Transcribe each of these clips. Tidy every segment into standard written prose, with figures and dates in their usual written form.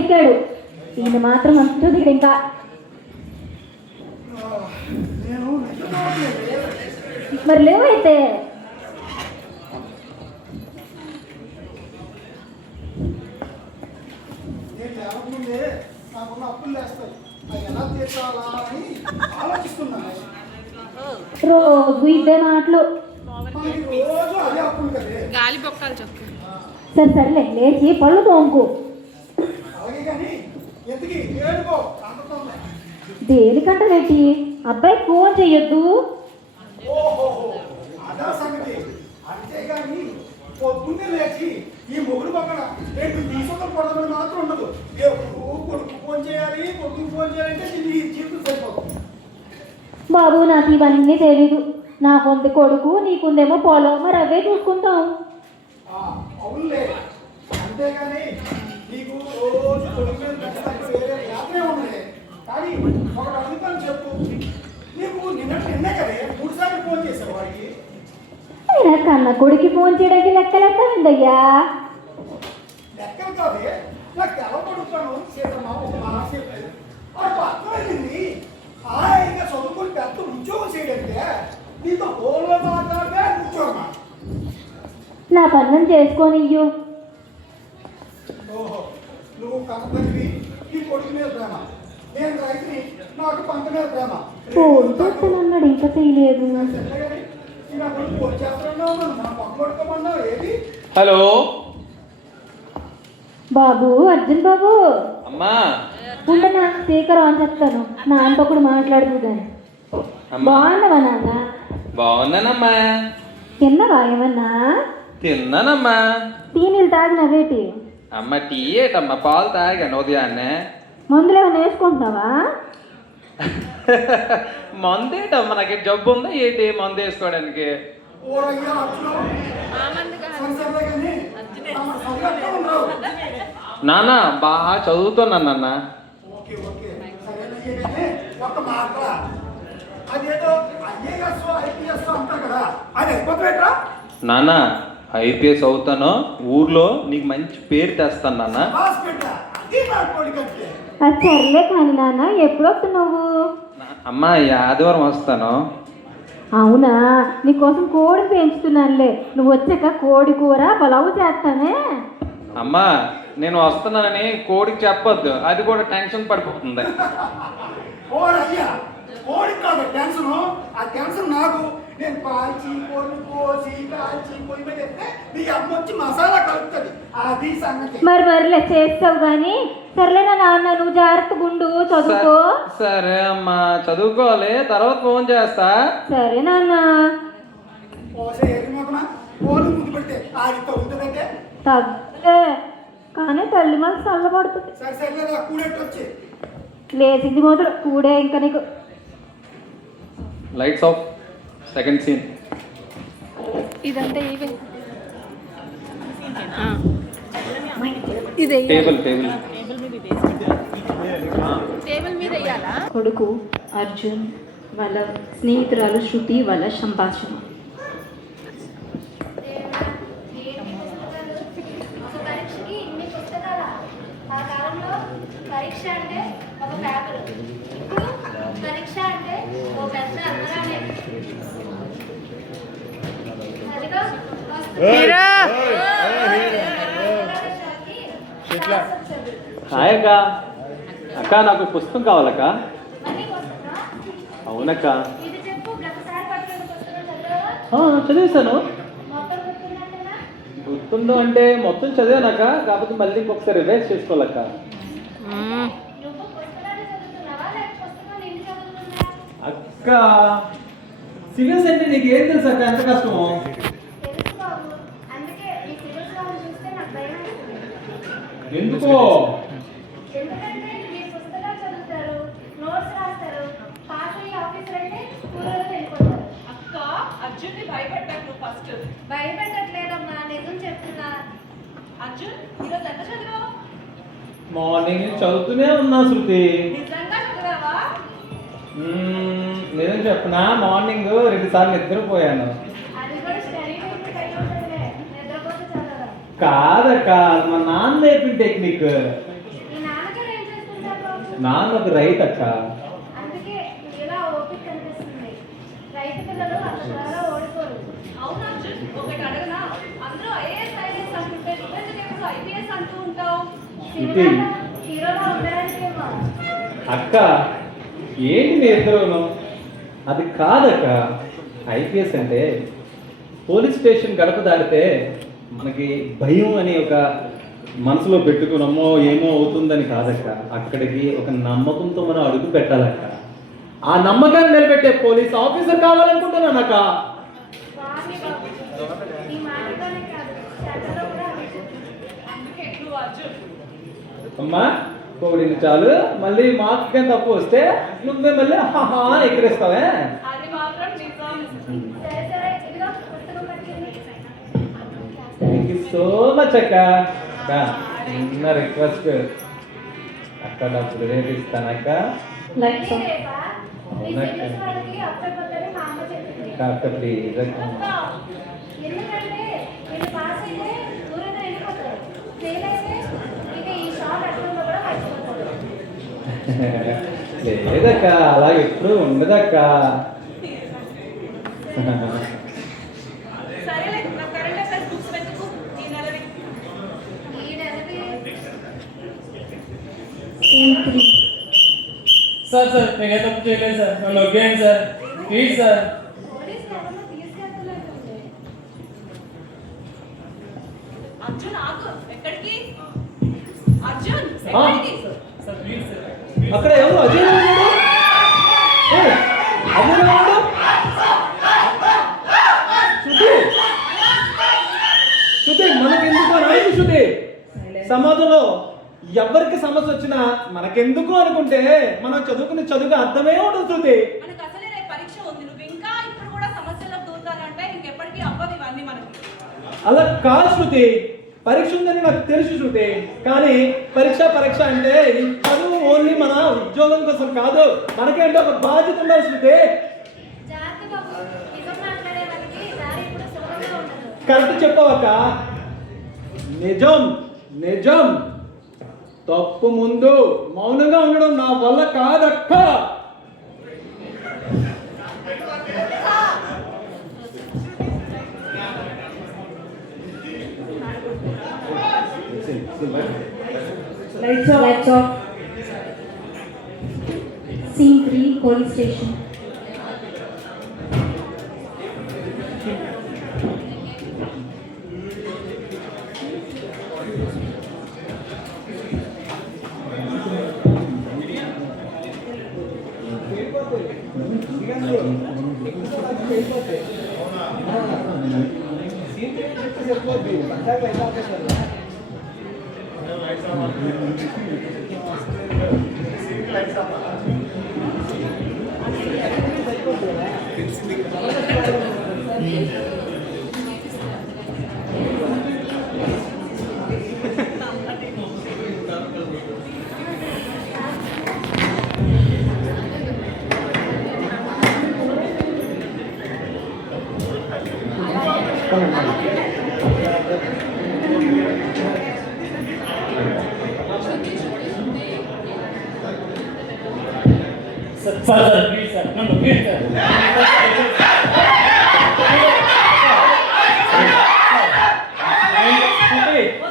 ఎక్కాడు. ఈయన మాత్రం అంటూ దిగడు ఇంకా. మరి లేవైతే రోజు ఇదే మాటలు. సరే సర్లే లేచి పళ్ళు తోముకు. దేనికంట పెట్టి అబ్బాయి ఫోన్ చెయ్యొద్దు. పొద్దున్నే లేచి ఈ మొగుడు పక్కన రేపు తీసుకొని కొడదని మాత్రం ఉండదు. కొడుకు ఫోన్ చేయాలి, కొడుకు ఫోన్ చేయాలంటే నీ జీవితం సరిపోతుంది. బాబు నాకు ఇవన్నీ తెలీదు. నాకుంది కొడుకు, నీకుందేమో పొలం, మరి అవే చూసుకుంటాం. అవునులే, అంతేగాని నీకు రోజు కొడుకు మీద వేరే యాత్రే ఉన్నాయి. కానీ ఒకటి అడుగుతాను చెప్పు, నీకు నిన్నే కదే 3 సార్లు ఫోన్ చేసావు వాడికి. కన్న కొడుకు ఫోన్ చేయడానికి లెక్క ఉందయ్యా. లెక్కలు కాదే, నాకు తెలవడుతాను సీతమ్మ ఒక మాట చెప్పాను. అర్థమైంది. హాయిగా చదువుకుని పెద్ద ఉద్యోగం చేయడంటే నీతో ఫోన్లో మాట్లాడితే ఉద్యోగం. నా పన్నం చేసుకొనియ్యు. ఓహో, నువ్వు కనపడివి, నీ కొడుకు మీద ప్రేమ. నేను రైతుని, నాకు పంట మీద ప్రేమ. ఫోన్ చేస్తానన్నాడు, ఇంకా చేయలేదు. హలో బాబు, అర్జున్ బాబు. అమ్మా ఉండనా, స్పీకర్ ఆన్ చెప్తాను. నాన్నతో కూడా మాట్లాడుతూ కానీ. బాగున్నావా నాన్న? బాగున్నానమ్మా. తిన్నవా ఏమన్నా? తిన్నానమ్మా. టీ నీళ్ళు తాగినవేటి? అమ్మ టీ ఏటమ్మా, పాలు తాగాను ఉదయాన్నే. మందులు ఏమైనా వేసుకుంటున్నావా? మందు ఏంటమ్మా, నాకు జబ్బు ఉందా ఏంటి మందు వేసుకోవడానికి? నాన్న బాగా చదువుతున్నాను నాన్న. నాన్న ఐపీఎస్ అవుతాను, ఊర్లో నీకు మంచి పేరు తెస్తాను నాన్న. సర్లే కానీ నాన్న, ఎప్పుడు వస్తున్నావు? అమ్మా ఈ ఆదివారం వస్తాను. అవునా, నీకోసం కోడి పెంచుతున్నానులే. నువ్వు వచ్చాక కోడి కూర పలావు చేస్తానే. అమ్మా నేను వస్తున్నానని కోడికి చెప్పొద్దు, అది కూడా టెన్షన్ పడిపోతుంది. నేను కాల్చి కోడి కోసి కాల్చి పొయ్యి మీద ఎత్తే నీ అమ్మ వచ్చి మసాలా కలుపుతుంది. అది సంగతి. మరిలే చేస్తావు కానీ. సర్లేనా నాన్న, నువ్వు జాగ్రత్తగా ఉండు, చదువుకో. సరే అమ్మా, చదువుకోవాలి, తర్వాత ఫోన్ చేస్తా. సరే నాన్న. తగ్గలే కానీ తల్లి మనసు చల్లబడుతుంది. లేచింది మొదలు కూడే ఇంకా నీకు. Lights off, second scene. ఇదంతా ఇదే. టేబుల్ టేబుల్ టేబుల్ మీద వేయాలా? కొడుకు అర్జున్ వాళ్ళ స్నేహితురాలు శృతి వాళ్ళ సంభాషణ. పరీక్ష అంటే ఒక పేపర్, ఇప్పుడు పరీక్ష అంటే ఓ పెద్ద అన్నరానే. హాయ్ అక్క. అక్క నాకు పుస్తకం కావాలక్క. అవునక్క. చదివేశాను. గుర్తుందో అంటే మొత్తం చదివానక్క, కాకపోతే మళ్ళీ ఇంకొకసారి రివైజ్ చేసుకోవాలక్క. అక్క సివిల్స్ అంటే నీకు ఏం తెలుసు అక్క, ఎంత కష్టమో? ఎందుకో? భయపెట్టట్లేదమ్మా, నిజం చెప్తున్నా. అర్జున్ ఈరోజు ఎంత చదివావు? మార్నింగ్ చదువుతూనే ఉన్నా శృతి. నిజంగా చదివావా? నిజం చెప్పనా, మార్నింగ్ 2 సార్లు నిద్రపోయాను. కాదక్క, మా నాన్న నేర్పిన టెక్నిక్. నాన్న ఒక రైతు అక్క. అందుకే ఇలా ఓపిక కనిపిస్తుంది. రైతు పిల్లలు అంత త్వరగా ఓడిపోరు. అవును అర్జున్, ఒకటి అడగనా? అందరూ ఐఏఎస్ ఐఏఎస్ అంటుంటే నువ్వెందుకు ఐపీఎస్ అంటూ ఉంటావు? సినిమాలో హీరోగా ఉండడానికేమో. అక్క ఏంటి మీ ఇద్దరును? అది కాదక్క. ఐపీఎస్ అంటే పోలీస్ స్టేషన్ గడప దాటితే మనకి భయం అని ఒక మనసులో పెట్టుకున్నామో ఏమో అవుతుందని కాదక్క. అక్కడికి ఒక నమ్మకంతో మనం అడుగు పెట్టాలక్క. ఆ నమ్మకాన్ని నిలబెట్టే పోలీస్ ఆఫీసర్ కావాలనుకుంటున్నానక్క. బాగుంది బాబు. ఈ మాటలోనే కాదు, చేతలో కూడా ఉంది. అందుకే నువ్వు అర్జున్. అమ్మా కోడిని చాలు, మళ్ళీ మార్క్స్ కానీ తప్పు వస్తే నువ్వే మళ్ళీ హాహా ఎక్కడిస్తావే. అది మాత్రం నిజం. సరే సరే, ఇదిగో పుస్తకం పట్టుకుంది. థ్యాంక్ యూ సో మచ్ అక్క. చిన్న రిక్వెస్ట్ అక్క, డబ్బులు రేపు ఇస్తానక్క. లైక్ ఇది రేపా? మీ సిలబస్ వాళ్ళకి అప్పటికొద్దని మా అమ్మ చెప్పింది. కాస్త ప్లీజ్ అక్క. ఎందుకంటే వీళ్ళు పాస్ అయితే దూరంగా వెళ్ళిపోతారు. ఫెయిల్ అయితే ఇక ఈ షాప్ ఎక్కడ కూడా మర్చిపోతారు. లేదక్క, అలా ఎప్పుడు ఉండదక్క. సరేలే, నా కరెంట్ అఫైర్స్ బుక్స్ వెతుకు. ఈ నెలవి ఈ నెలకి సీన్ 3. సార్ నేను తప్పు చేయలేదు సార్, నన్ను ఒగ్గేయండి సార్, ప్లీజ్ సార్. పోలీసులు ఎవరినో తీసుకెళ్తున్నట్టుంది. అర్జున్ ఆగు. ఎక్కడికి అర్జున్? ఆ? ఎక్కడికి? Sir please sir. అక్కడ ఎవరు అజయ్ ఉన్నాడు? ఏయ్, అజయ్ ఉన్నాడు? శృతి, శృతి మనకెందుకు అనేది శృతి. సమాజంలో ఎవరికి సమస్య వచ్చినా మనకెందుకు అనుకుంటే మనం చదువుకునే చదువుకు అర్థమే ఉండదు శృతి. మనకు అసలే రేపు పరీక్ష ఉంది. నువ్వు ఇంకా ఇప్పుడు కూడా సమస్యలకు దూరుతానంటే ఇంకెప్పటికీ అవ్వదు ఇవన్నీ మనకి. అలా కాదు శృతి, పరీక్ష ఉందని నాకు తెలుసు శృతి. కానీ పరీక్ష అంటే ఈ చదువు ఓన్లీ మన ఉద్యోగం కోసం కాదు, మనకేంటో ఒక బాధ్యత ఉండాలి శృతి. జాగ్రత్త బాబు, నిజం మాట్లాడే వాళ్ళకి దారి ఇప్పుడు సులభంగా ఉండదు. కరెక్ట్ చెప్పవక్క. నిజం నిజం. తప్పు ముందు మౌనంగా ఉండడం నా వల్ల కాదక్క. Lights off. Scene 3, police station. Sir please sir, నన్ను ఒగ్గేయండి సార్.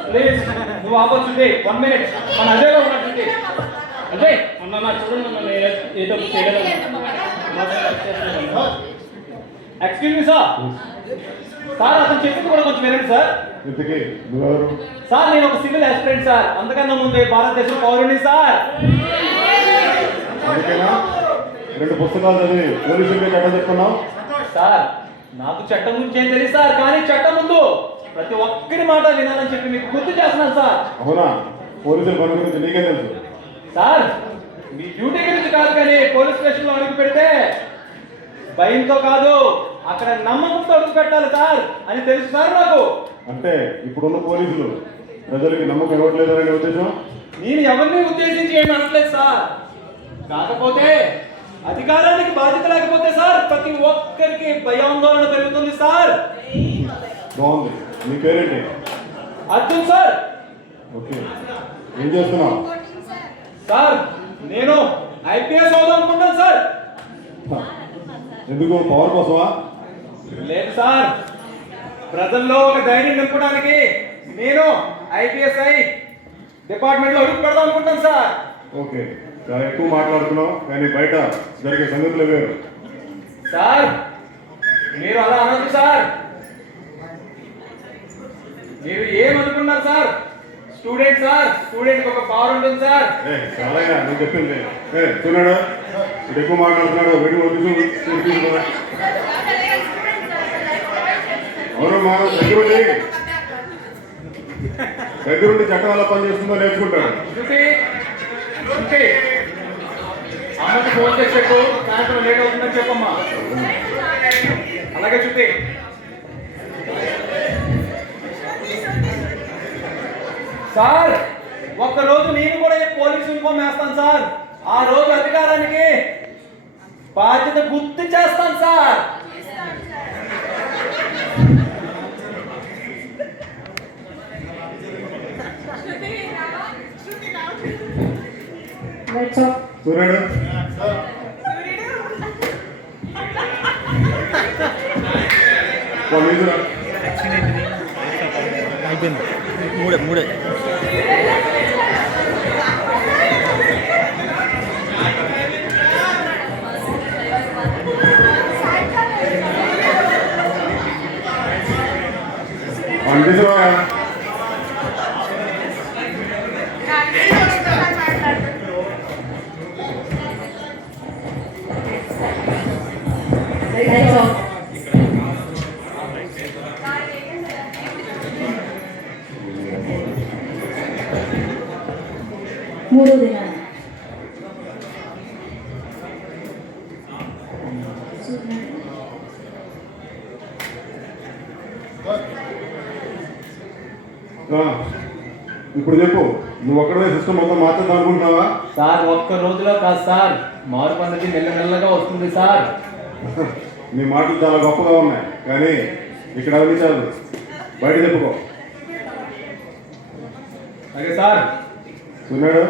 ప్లీజ్ నువ్వు ఆపర్చునిటీ 1 minute. మన అజయ్లో ఉన్నట్టు అజయ్. అన్న చూడండి, నన్ను ఏ తప్పు చేయలేదు. Excuse me sir. సార్ అతను చెప్పింది కూడా కొంచెం వినండి సార్. ఇంతకీ నువ్వెవరు? సార్ నేను ఒక సివిల్ ఆస్పిరెంట్ సార్. అంతకన్నా ముందే భారతదేశం పౌరుని సార్. అందుకేనా 2 పుస్తకాలు చదివి పోలీసులకి చట్టం చెప్తున్నావు? సార్ నాకు చట్టం గురించి ఏం తెలియదు సార్, కానీ చట్టం ముందు ప్రతి ఒక్కరి మాట వినాలని చెప్పి మీకు గుర్తు చేస్తున్నాను సార్. అవునా? పోలీసుల పని గురించి నీకే తెలుసు. సార్ మీ డ్యూటీ గురించి కాదు, కానీ పోలీస్ స్టేషన్లో అడుగు పెడితే భయంతో కాదు, అక్కడ నమ్మకంతో అడుగు పెట్టాలి సార్ అని తెలుసు సార్ నాకు. అంటే ఇప్పుడున్న పోలీసులు ప్రజలకి నమ్మకం ఇవ్వట్లేదనే ఉద్దేశం? నేను ఎవరిని ఉద్దేశించి ఏమి అనట్లేదు సార్. కాకపోతే అధికారానికి బాధ్యత లేకపోతే సార్ ప్రతి ఒక్కరికి భయాందోళన పెరుగుతుంది సార్. బాగుంది. నీ పేరేంటి? అర్జున్ సార్. ఓకే, ఏం చేస్తున్నావు? సార్ నేను ఐపీఎస్ అవుదాం అనుకుంటాను సార్. ఎందుకు పవర్ కోసమా? లేదు సార్, ప్రజల్లో ఒక ధైర్యం నింపడానికి నేను ఐపీఎస్ అయి డిపార్ట్మెంట్లో అడుగు పెడదాం అనుకుంటాను సార్. ఓకే, చాలా ఎక్కువ మాట్లాడుతున్నావు, కానీ బయట జరిగే సంగతులు వేరు. సార్ మీరు అలా అనొద్దు సార్. మీరు ఏమనుకున్నారు సార్? స్టూడెంట్ సార్, స్టూడెంట్ ఒక పవర్ ఉంటుంది సార్. చాలా నేను చెప్పింది. చూడాడు ఇప్పుడు ఎక్కువ మాట్లాడుతున్నాడు, వెడి వద్దు. అవును, మా దగ్గరుండి చట్టం ఎలా పనిచేస్తుందో నేర్చుకుంటాడు. శృతి, శృతి, అమ్మకి ఫోన్ చేసి చెప్పు, సాయంత్రం లేట్ అవుతుందని చెప్పమ్మా. అలాగే శృతి. సార్ ఒక్కరోజు నేను కూడా పోలీస్ యూనిఫామ్ వేస్తాను సార్. ఆ రోజు అధికారానికి బాధ్యత గుర్తు చేస్తాను సార్. చూడాడు అయిపోయింది. మూడే అందించవా? మూడో దినాలు ఇప్పుడు చెప్పు, నువ్వు ఒక్కడే సిస్టమ్ మొత్తం మార్చేద్దాం అనుకుంటున్నావా? సార్ ఒక్క రోజులో కాదు సార్, మార్పు అన్నది మెల్లమెల్లగా వస్తుంది సార్. నీ మాటలు చాలా గొప్పగా ఉన్నాయి, కానీ ఇక్కడ అవన్నీ చాలు, బయట చెప్పుకో. అలాగే సార్. ఉన్నాడు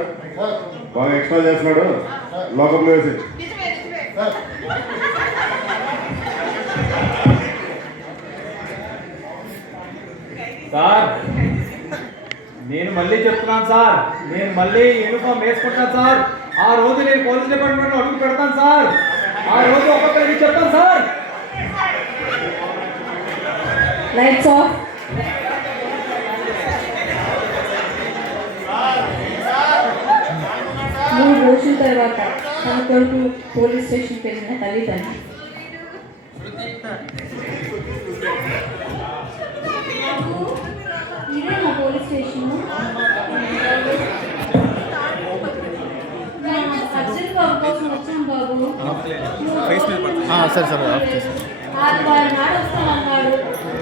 బాగా ఎక్స్ట్రా చేస్తున్నాడు, లోకంలో వేసి. సార్ నేను మళ్ళీ చెప్తున్నాను సార్, నేను మళ్ళీ యూనిఫామ్ వేసుకుంటాను సార్. ఆ రోజు నేను పోలీస్ డిపార్ట్మెంట్లో అడుగు పెడతాను సార్. ఆ రోజు ఒక్కొక్కరికి చెప్తాను సార్. Lights off. మూడు రోజుల తర్వాత తన కొడుకు పోలీస్ స్టేషన్కి వెళ్ళిన తల్లిదండ్రులు. ఇదే నా పోలీస్ స్టేషన్. అర్జున్ బాబు కోసం వచ్చాను బాబు. సరే ఆదివారం నాడు వస్తానన్నాడు.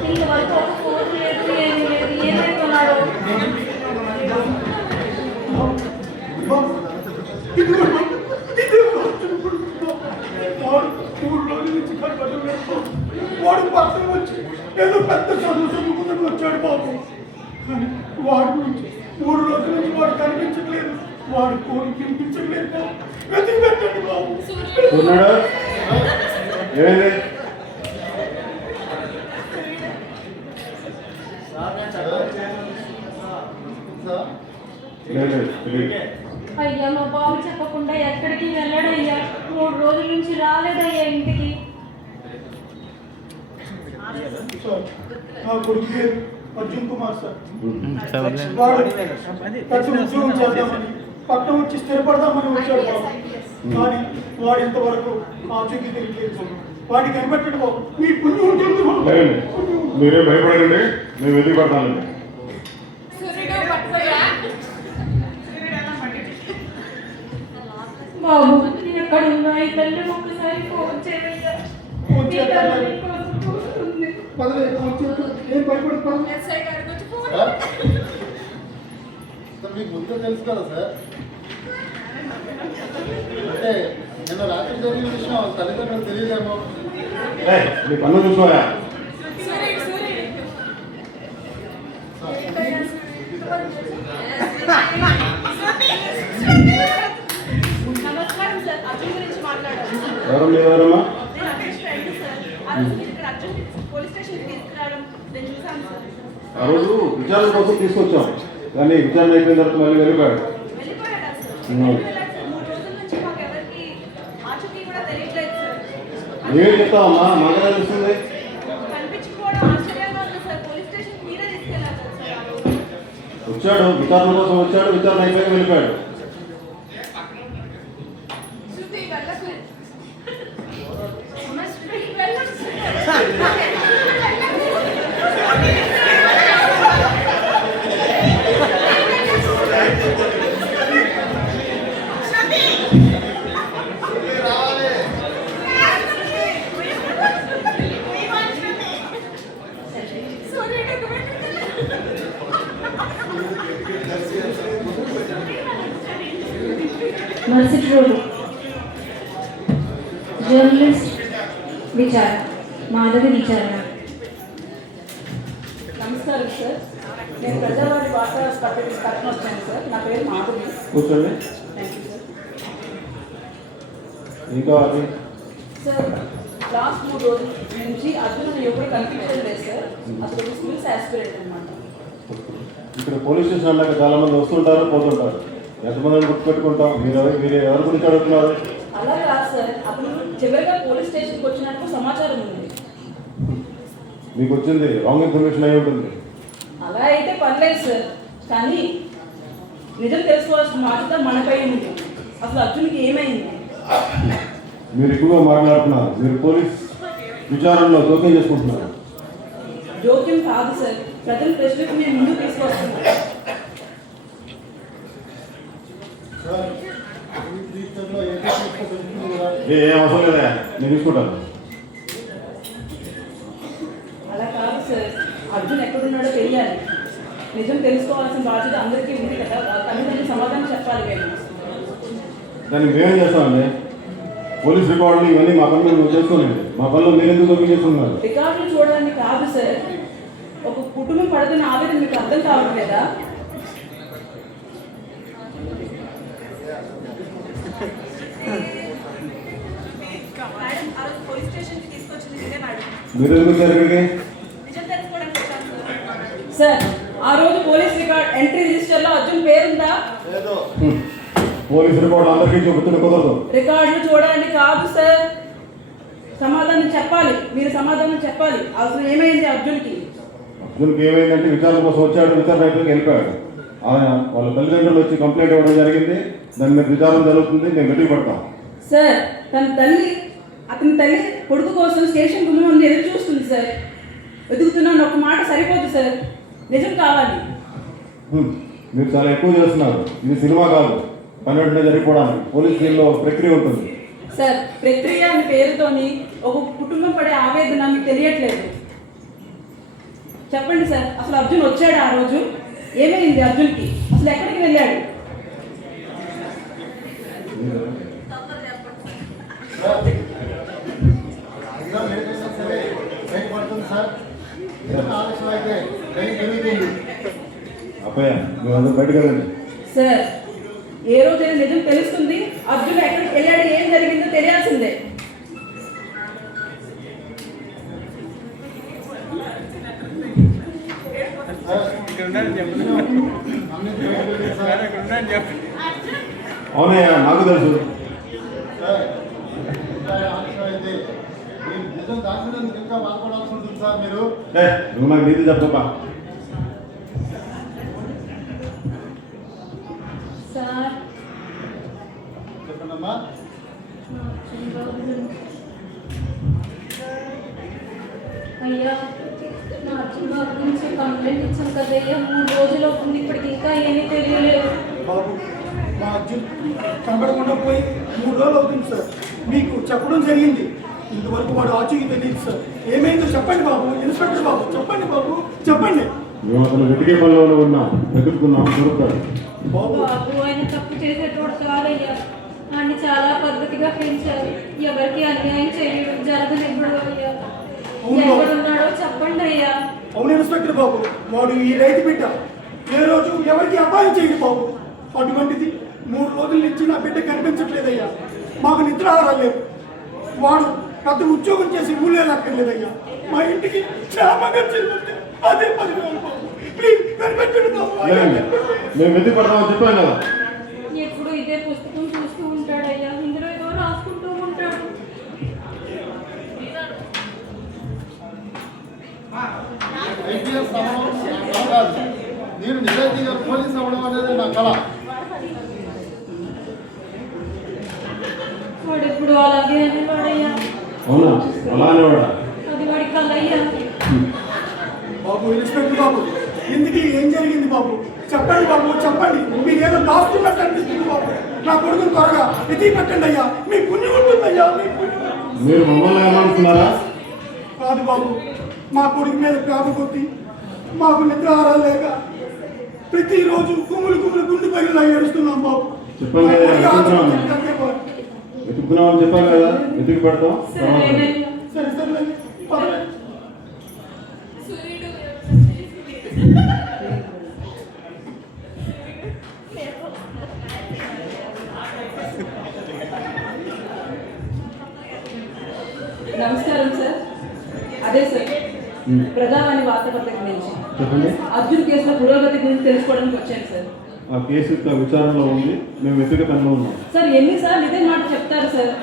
ఇంతవరకు ఒక ఫోన్ లేదు, ఏమీ లేదు. ఏమైపోన్నాడు? వాడు పక్కన వచ్చి ఏదో పెద్ద చదువు చదువుకుందని వచ్చాడు బాబు. కానీ వాడి నుంచి 3 రోజుల నుంచి వాడు కనిపించట్లేదు. వాడు ఫోన్ వినిపించట్లేదు బాబు. వెతికి పెట్టండి బాబు. ఉన్నాడు ఏమైంది? అయ్యా మా బాబు చెప్పకుండా ఎక్కడికి వెళ్ళడయ్యా. 3 రోజుల నుంచి రాలేదయ్యా ఇంటికి. నా కొడుకు పేరు అర్జున్ కుమార్ సార్. వాడు పెద్ద ఉద్యోగం చేద్దామని పట్టణం వచ్చి స్థిరపడదామని వచ్చాడు బాబు. కానీ వాడు ఇంతవరకు ఆచూకీ తెలియలేదు. వాడికి కనిపెట్టండి బాబు. మీ పుణ్యం ఉంటుంది బాబు. మీరే భయపడండి, మేము వెతికి పడతానండి. బాబు ఎక్కడ ఉన్నాయి తల్లి? ఒక్కసారి ఫోన్ చేయయ్యా. ఫోన్ చేద్దామని. పదలే ఫోన్ చేద్దాం. ఏం భయపడదు పదలే. ఎస్ఐ గారికి వచ్చి ఫోన్ సార్ మీకు ముందే తెలుసు కదా సార్. అంటే నిన్న రాత్రి జరిగిన విషయం తల్లిదండ్రులకు తెలియదేమో. నీ పన్ను చూసుకోరా. ఎవరు మీరెవరమ్మా? నేను అర్జున్ ఫ్రెండ్ సార్. ఆ రోజు మీరు ఇక్కడ అర్జున్ పోలీస్ స్టేషన్కి తీసుకురావడం నేను చూసాను సార్. ఆ రోజు విచారణ కోసం తీసుకొచ్చాం, కానీ విచారణ అయిపోయిన తర్వాత మళ్ళీ వెళ్ళిపోయాడు. వెళ్ళిపోయాడా సార్? అవును. ఎక్కడికి వెళ్ళాడు సార్? 3 రోజుల నుంచి మాకు ఎవరికి ఆచూకీ కూడా తెలియట్లేదు సార్. నువ్వేం చెప్తావమ్మా? మాకు తెలుస్తుంది. కనిపించుకోవడం ఆశ్చర్యంగా ఉంది సార్. పోలీస్ స్టేషన్కి మీరే తీసుకెళ్ళాలి సార్ ఆ రోజు. వచ్చాడు, విచారణ కోసం వచ్చాడు, విచారణ అయిపోయాక వెళ్ళిపోయాడు. శృతి వెళ్ళకు. అమ్మ శృతి వెళ్ళకు. మరుసటి రోజు జర్నలిస్ట్ విచారణ, మాధవి విచారణ. నమస్కారం సార్, నేను ప్రజావాణి వార్తా పత్రిక తరఫున వచ్చాను సార్. నా పేరు మాధవి. కూర్చోండి. Thank you sir. ఇంకా అది సార్, లాస్ట్ 3 రోజుల నుంచి అర్జున్ అనే యువకుడు కనిపించడం లేదు సార్. అతను స్కిల్స్ యాస్పిరెంట్ అనమాట. ఇక్కడ పోలీస్ స్టేషన్ అన్నాక చాలా మంది వస్తుంటారు, పోతుంటారు. ఎంతమందిని గుర్తుపెట్టుకుంటాం? మీరు ఎవరి గురించి అడుగుతున్నారు? అలా కాదు సార్, అతను చివరిగా పోలీస్ స్టేషన్కి వచ్చినట్టు సమాచారం ఉంది. మీకు వచ్చింది రాంగ్ ఇన్ఫర్మేషన్ అయి ఉంటుంది. అలా అయితే పర్లేదు సార్, కానీ నిజం తెలుసుకోవాల్సిన బాధ్యత మనపై ఉంది. అసలు అర్జున్కి ఏమైంది? మీరు ఎక్కువగా మాట్లాడుతున్నారు. మీరు పోలీస్ విచారణలో జోక్యం చేసుకుంటున్నారు. జోక్యం కాదు సార్, ప్రజల ప్రశ్నకు నేను ముందుకు తీసుకొస్తున్నాను. సార్ ఈ రిజిస్టర్లో ఏదో తెలుస్తుంది కదా. ఏం అవసరం లేదా, నేను తీసుకుంటాను. అలా కాదు సార్, అర్జున్ ఎక్కడున్నాడో తెలియాలి. నిజం తెలుసుకోవాల్సిన బాధ్యత అందరికీ ఉంది కదా. తల్లిదండ్రులు సమాధానం చెప్పాలి మేము. దాన్ని మేమేం చేస్తామండి? పోలీస్ రికార్డులు ఇవన్నీ మా పనులు నువ్వు చేసుకోలేదు. మా పనులు మీరు ఎందుకు జోక్యం చేసుకున్నారు? రికార్డులు చూడడానికి కాదు సార్, ఒక కుటుంబం పడుతున్న ఆవేదన మీకు అర్థం కావట్లేదా? మేడం ఆ రోజు పోలీస్ స్టేషన్కి తీసుకొచ్చింది మీరే మేడం. మీరు ఎందుకు వచ్చారు ఇక్కడికి? నిజం తెలుసుకోవడానికి వచ్చాను సార్. సార్, ఆ రోజు పోలీస్ రికార్డ్ ఎంట్రీ రిజిస్టర్లో అర్జున్ పేరుందా? ఏదో పోలీస్ రికార్డు అందరికీ చూపుతున్న కుదరదు. రికార్డులు చూడడానికి కాదు సార్, సమాధానం చెప్పాలి. మీరు సమాధానం చెప్పాలి. అసలు ఏమైంది అర్జున్కి? అర్జున్కి ఏమైందంటే విచారణ కోసం వచ్చాడు, విచారణ అయిపోయి వెళ్ళిపోయాడు. ఆయన వాళ్ళ తల్లిదండ్రులు వచ్చి కంప్లైంట్ ఇవ్వడం జరిగింది. దాని మీద విచారణ జరుగుతుంది, మేము వెతికి పడతాం. సార్, అతని తల్లి కొడుకు కోసం స్టేషన్ గుమ్మం ముందు ఎదురు చూస్తుంది సార్. వెతుకుతున్నాను ఒక మాట సరిపోదు సార్, నిజం కావాలి. మీరు చాలా ఎక్కువ చేస్తున్నారు. ఇది సినిమా కాదు, పని వెంటనే జరిగిపోవడానికి పోలీస్ స్టేషన్లో ప్రక్రియ ఉంటుంది. సార్, ప్రక్రియ అనే పేరుతోని ఒక కుటుంబం పడే ఆవేదన మీకు తెలియట్లేదు. చెప్పండి సార్, అసలు అర్జున్ వచ్చాడు ఆ రోజు? ఏమైంది అర్జున్కి? అసలు ఎక్కడికి వెళ్ళాడు? ఎగ్జామ్ లేట్ అయినా సరే ట్రైన్ పడుతుంది సార్. ఏదైనా ఆలస్యం అయితే ట్రైన్ పెరుగుతుంది. అబ్బాయ మీరు అందరూ బయటకు వెళ్ళండి. సార్, ఏ రోజైనా నిజం తెలుస్తుంది. అర్జున్ ఎక్కడికి వెళ్ళాడు, ఏం జరిగిందో తెలియాల్సిందే. అవునయ్యా, నాకు తెలుసు. సార్ ఇంకా ఆలస్యం అయితే ఈ నిజం దాచినందుకు ఇంకా బాధపడాల్సి ఉంటుంది సార్. మీరు నువ్వు నాకు నీతి చెప్పబ్బా. సార్, చెప్పండి అమ్మా. అయ్యా, నా అర్జున్ బాబు గురించి కంప్లైంట్ ఇచ్చాం కదయ్యా, 3 రోజులు అవుతుంది, ఇప్పటికి ఇంకా ఏమీ తెలియలేదు. బాబు మా అర్జున్ కనబడకుండా పోయి 3 రోజులు అవుతుంది సార్. మీకు చెప్పడం జరిగింది, ఇంతవరకు వాడు ఆచూకీ తెలియదు సార్. ఏమైందో చెప్పండి బాబు. ఇన్స్పెక్టర్ బాబు చెప్పండి బాబు, చెప్పండి. మేము అసలు వెతికే పనిలో ఉన్నాం, వెతుకుతున్నాం, దొరుకుతాడు. బాబు బాబు ఆయన తప్పు చేసేటోడు కాదయ్యా, ఆయన చాలా పద్ధతిగా పెంచారు. ఎవరికి అన్యాయం చేయడం జరగనివ్వడు అయ్యా. ఎక్కడున్నాడో చెప్పండి అయ్యా. అవును ఇన్స్పెక్టర్ బాబు, వాడు ఈ రైతు బిడ్డ. ఏ రోజు ఎవరికి అపాయం చేయడు బాబు. అటువంటిది 3 రోజుల నుంచి నా బిడ్డ కనిపించట్లేదయ్యా. మాకు నిద్రాహారాలు లేవు. వాడు పెద్ద ఉద్యోగం చేసి ఊళ్ళో లక్కర్లేదయ్యా. మా ఇంటికి క్షేమంగా చెల్లితే అదే 10,000 బాబు. ప్లీజ్ కనిపెట్టండి బాబు. మేము వెతికి పడతామని చెప్పాను కదా. ఎప్పుడు ఇదే పుస్తకం చూస్తూ ఉంటాడయ్యా, ఇందులో ఏదో రాసుకుంటూ ఉంటాడు. ఐపీఎస్ అవ్వడం నా కళ కాదు. నేను నిజాయితీగా పోలీస్ అవ్వడం అనేది నా కళ. వాడు ఎప్పుడు అలాగే అనేవాడయ్యా. అవునా? అలానే వాడా? అది వాడి కలయ్యా. బాబు ఇన్స్పెక్టర్ బాబు, ఇందుకు ఏం జరిగింది బాబు? చెప్పండి బాబు, చెప్పండి. మీరేదో దాస్తున్నట్టు అనిపిస్తుంది బాబు. నా కొడుకుని త్వరగా ఎత్తి పెట్టండి అయ్యా. మీ పుణ్యం ఉంటుందయ్యా, మీ పుణ్యం. మీరు మమ్మల్ని ఏమనుకున్నారా? కాదు బాబు, మా కొడుకు మీద పేప కొట్టి మాకు నిద్రాహారాలు లేక ప్రతిరోజు కుమ్ములు గుండె పగిలిలా ఏడుస్తున్నాం బాబు. చెప్పాను కదా, వెతుకుతున్నామని చెప్పాను కదా, వెతికి పెడతాం. సరేనయ్యా. సరే సరేనండి, పర్వాలేదు. నమస్కారం సార్. అదే సార్, ప్రజావాణి వార్తాపత్రిక నుంచి చెప్పండి. అర్జున్ కేసులో పురోగతి గురించి తెలుసుకోవడానికి వచ్చాను సార్. ఆ కేసు యొక్క విచారణలో ఉంది, మేము వెతికే పనిలో ఉన్నాం. సార్ ఎన్నిసార్లు ఇదే మాట చెప్తారు సార్?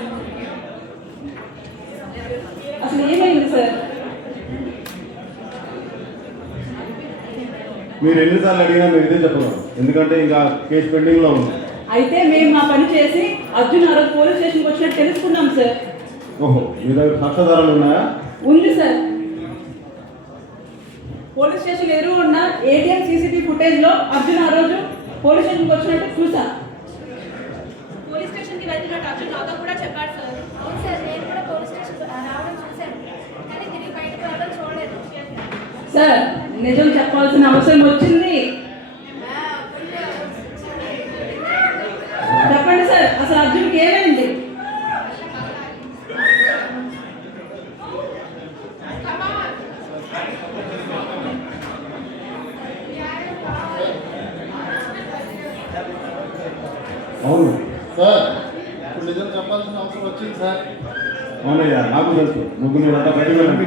అసలు ఏమైంది సార్? మీరు ఎన్నిసార్లు అడిగినా మేము ఇదే చెప్పగలం, ఎందుకంటే ఇంకా కేసు పెండింగ్లో ఉంది. అయితే మేము మా పని చేసి అర్జున్ ఆ రోజు పోలీస్ స్టేషన్కి వచ్చినట్టు తెలుసుకున్నాం సార్. ఓహో, మీ దగ్గర సాక్ష్యాధారాలు ఉన్నాయా? ఉంది సార్. పోలీస్ స్టేషన్ ఎదురు ఉన్న ఏటీఎం సీసీటీవీ ఫుటేజ్లో అర్జున్ ఆ రోజు పోలీస్ స్టేషన్కి వచ్చినట్టు చూసా. పోలీస్ స్టేషన్కి వెళ్తున్నట్టు అర్జున్ నాతో కూడా చెప్పాడు సార్. అవును సార్, నేను కూడా పోలీస్ స్టేషన్ రావడం చూశాను, కానీ తిరిగి బయటకు రావడం చూడలేదు. సార్ నిజం చెప్పాల్సిన అవసరం వచ్చింది. చెప్పండి సార్, అసలు అర్జున్కి ఏమైంది? అవును సార్, ఇప్పుడు నిజం చెప్పాల్సిన అవసరం వచ్చింది సార్. అవునయ్యా, నాకు తెలుసు. నువ్వు నేనంతా బయటకు వెళ్ళండి.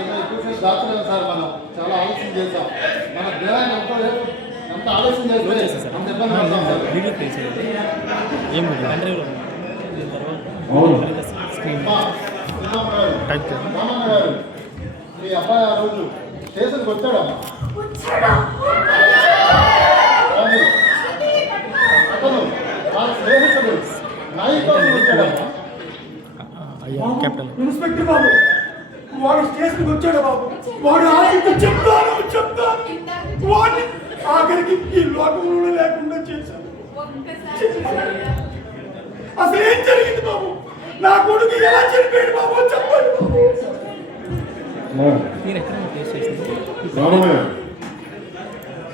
ఇంకా ఎక్కువసేపు దాచలేము సార్. మనం చాలా ఆలస్యం చేసాం. మన దేహాన్ని ఎంత ఆలస్యం చేస్తే అంత ఇబ్బంది పడతాం సార్. అవును రామన్న గారు, మీ అబ్బాయి ఆ రోజు స్టేషన్కి వచ్చాడమ్మా. కానీ అతను నా స్నేహితుడు నాయకుడు వచ్చాడమ్మా. ఇన్స్పెక్టర్ బాబు, వాడు స్టేషన్కి వచ్చాడు బాబు. వాడు ఆశతో చెప్తాను వాడిని ఆఖరికి ఈ లోకంలో లేకుండా చేశాను. అసలు ఏం జరిగింది బాబు? నా కొడుకు ఎలా చనిపోయాడు బాబు? చెప్పండి బాబు. రామయ్య,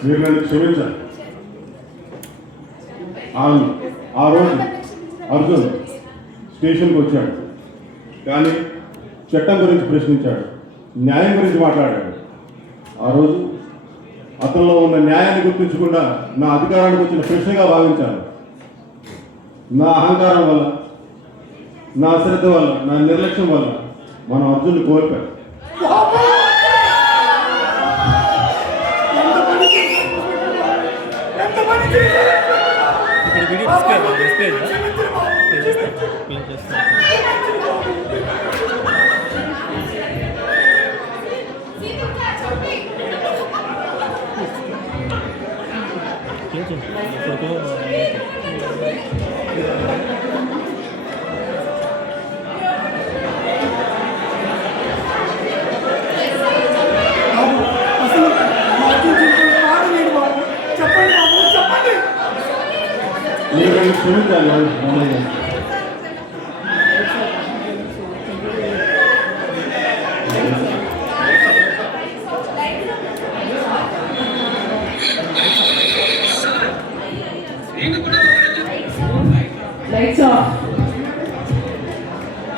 మీరు నన్ను క్షమించాలి. ఆ రోజు అర్జున్ స్టేషన్కి వచ్చాడు, కానీ చట్టం గురించి ప్రశ్నించాడు, న్యాయం గురించి మాట్లాడాడు. ఆ రోజు అతనిలో ఉన్న న్యాయాన్ని గుర్తించకుండా నా అధికారానికి వచ్చిన ప్రశ్నగా భావించాను. నా అహంకారం వల్ల, నా అశ్రద్ధ వల్ల, నా నిర్లక్ష్యం వల్ల మనం అర్జున్ని కోల్పోయాం. ఇక్కడ వీడియో డిస్ప్లే అసలు చెప్పండి బాబు, చెప్పండి. మీరు నన్ను క్షమించాలి రామయ్య. Lights off.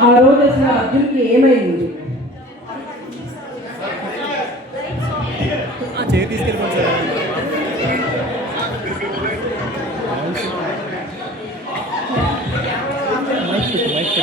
ఆ రోజు అసలు అర్జున్కి ఏమైంది? చేయి తీసుకెళ్ళిపోండి సార్. మైక్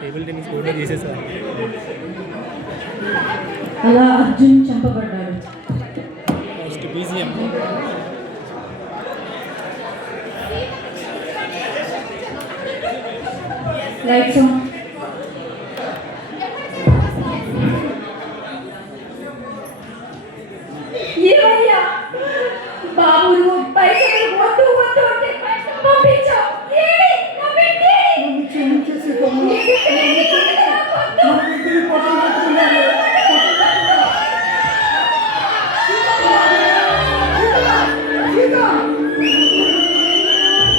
టేబుల్ టెన్నిస్ కోర్టులో చేసేసారు. అలా అర్జున్ చంపబడ్డాడు. First BGM. Lights on. ఏమయ్యా బాబులు పైసలు వద్దు వద్దు అంటే పంపించావు. ఏడి నా బిడ్డే నన్ను క్షమించేసి తమ్ముడు. నా బిడ్డని పక్కన పెట్టుకున్నాను. సీత!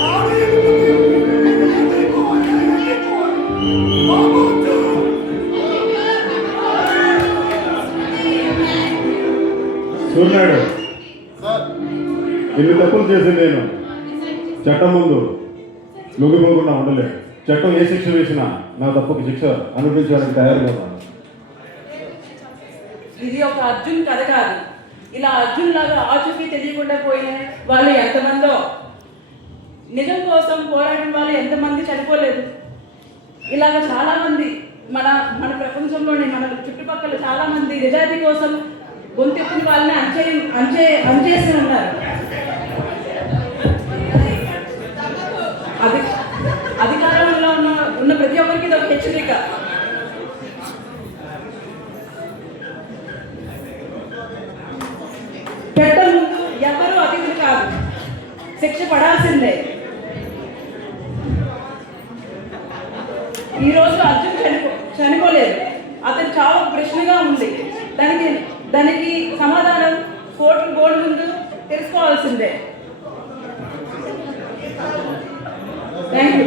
ఆవిడ సూర్యుడు సార్ ఎన్ని తప్పులు చేసి నేను చట్టం ముందు లొంగిపోకుండా ఉండలేదు. చట్టం ఏ శిక్ష వేసినా నా తప్పుకి శిక్ష అనుభవించడానికి తయారుగా ఉన్నాను. ఇది ఒక అర్జున్ కథ కాదు. ఇలా అర్జున్ లాగా ఆచూకీ తెలియకుండా పోయిన వాళ్ళు ఎంతమందో, నిజం కోసం పోరాడిన వాళ్ళు ఎంతమంది చనిపోలేదు. ఇలాగ చాలా మంది మన మన ప్రపంచంలోని మన చుట్టుపక్కల చాలా మంది నిజాయితీ కోసం గొంతెత్తిన వాళ్ళని అంచేసి ఉన్నారు. అధికారంలో ఉన్న ప్రతి ఒక్కరికి ఇది ఒక హెచ్చరిక. చట్టం ముందు ఎవరు అతిథులు కాదు, శిక్ష పడాల్సిందే. ఈరోజు అర్జున్ చనిపోలేదు, అతని చావు ప్రశ్నగా ఉంది. దానికి సమాధానం కోర్టు బోర్డు ముందు తెలుసుకోవాల్సిందే. Thank you.